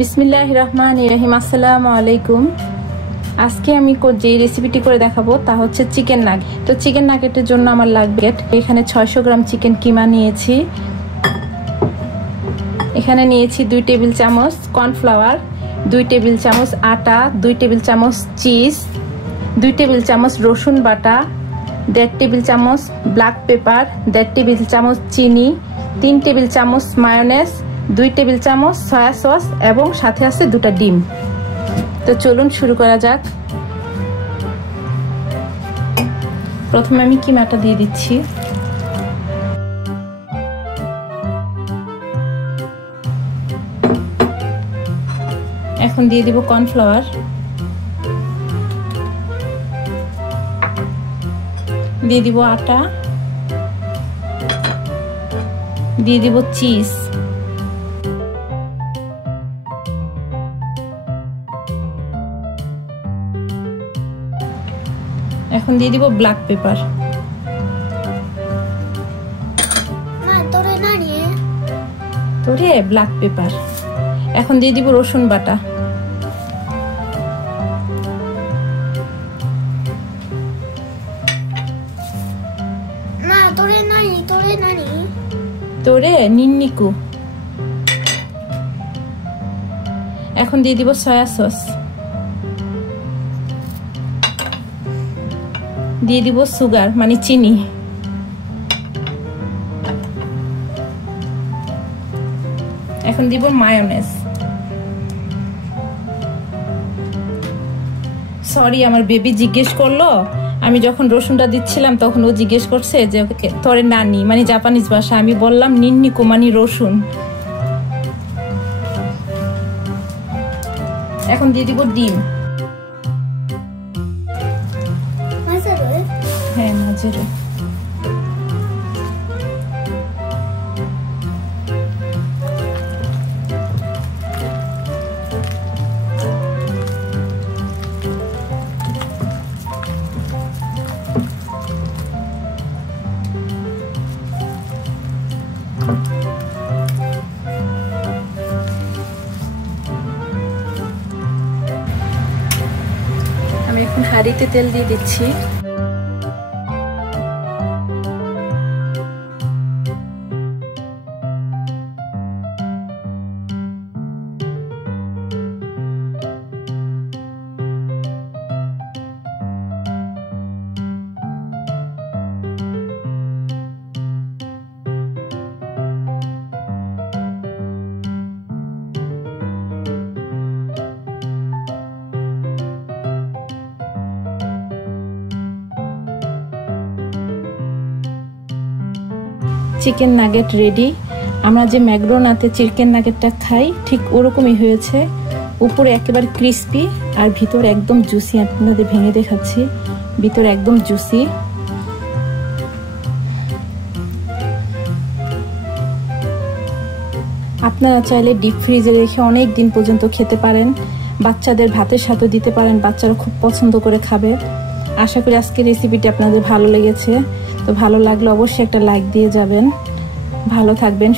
বিসমিল্লাহির রহমানির রহিম। আসসালামু আলাইকুম। আজকে আমি যে রেসিপিটি করে দেখাবো তা হচ্ছে চিকেন নাগেট। তো চিকেন নাগেটের জন্য আমার লাগবে এখানে 600 গ্রাম চিকেন কিমা নিয়েছি। এখানে নিয়েছি 2 টেবিল চামচ কর্নফ্লাওয়ার, 2 টেবিল চামচ আটা, 2 টেবিল চামচ চিজ, 2 টেবিল চামচ রসুন বাটা, 1.5 টেবিল চামচ ব্ল্যাক পেপার, 1.5 টেবিল চামচ চিনি, 3 টেবিল চামচ মায়োনেজ, 2 টেবিল চামচ সয়া সস এবং সাথে আছে 2টা ডিম। তো চলুন শুরু করা যাক। প্রথমে আমি কিমাটা দিয়ে দিচ্ছি। এখন দিয়ে দিব কর্নফ্লাওয়ার, দিয়ে দিব আটা, দিয়ে দিব চিজ, এখন দিয়ে দিব ব্ল্যাক পেপার, তোরে ব্ল্যাক পেপার। এখন দিয়ে দিব রসুন বাটা, তোরে নিন্নিকু। এখন দিয়ে দিব সয়া সস, দিয়ে দিব সুগার মানে চিনি, এখন দিব মায়োনেজ। সরি, আমার বেবি জিজ্ঞেস করলো, আমি যখন রসুনটা দিচ্ছিলাম তখন ও জিজ্ঞেস করছে যে তোরে নানি মানে জাপানিজ ভাষা, আমি বললাম নিন্নিকু মানে রসুন। এখন দিয়ে দিব ডিম। হ্যাঁ, মাঝেরে। আমি এখন হাঁড়িতে তেল দিয়ে দিচ্ছি। Chicken nugget ready. আমরা যে ম্যাকডোনাল্ডে চিকেন নাগেটটা খাই ঠিক ওরকমই হয়েছে, উপরে একেবারে ক্রিস্পি আর ভিতরে একদম জুসি। আপনাদের ভেঙে দেখাচ্ছি, ভিতরে একদম জুসি। আপনারা চাইলে ডিপ ফ্রিজে রেখে অনেক দিন পর্যন্ত খেতে পারেন, বাচ্চাদের ভাতের সাথে দিতে পারেন, বাচ্চারা খুব পছন্দ করে খাবে। আশা করি আজকের রেসিপিটি আপনাদের ভালো লেগেছে। তো ভালো লাগলে অবশ্যই একটা লাইক দিয়ে যাবেন। ভালো থাকবেন।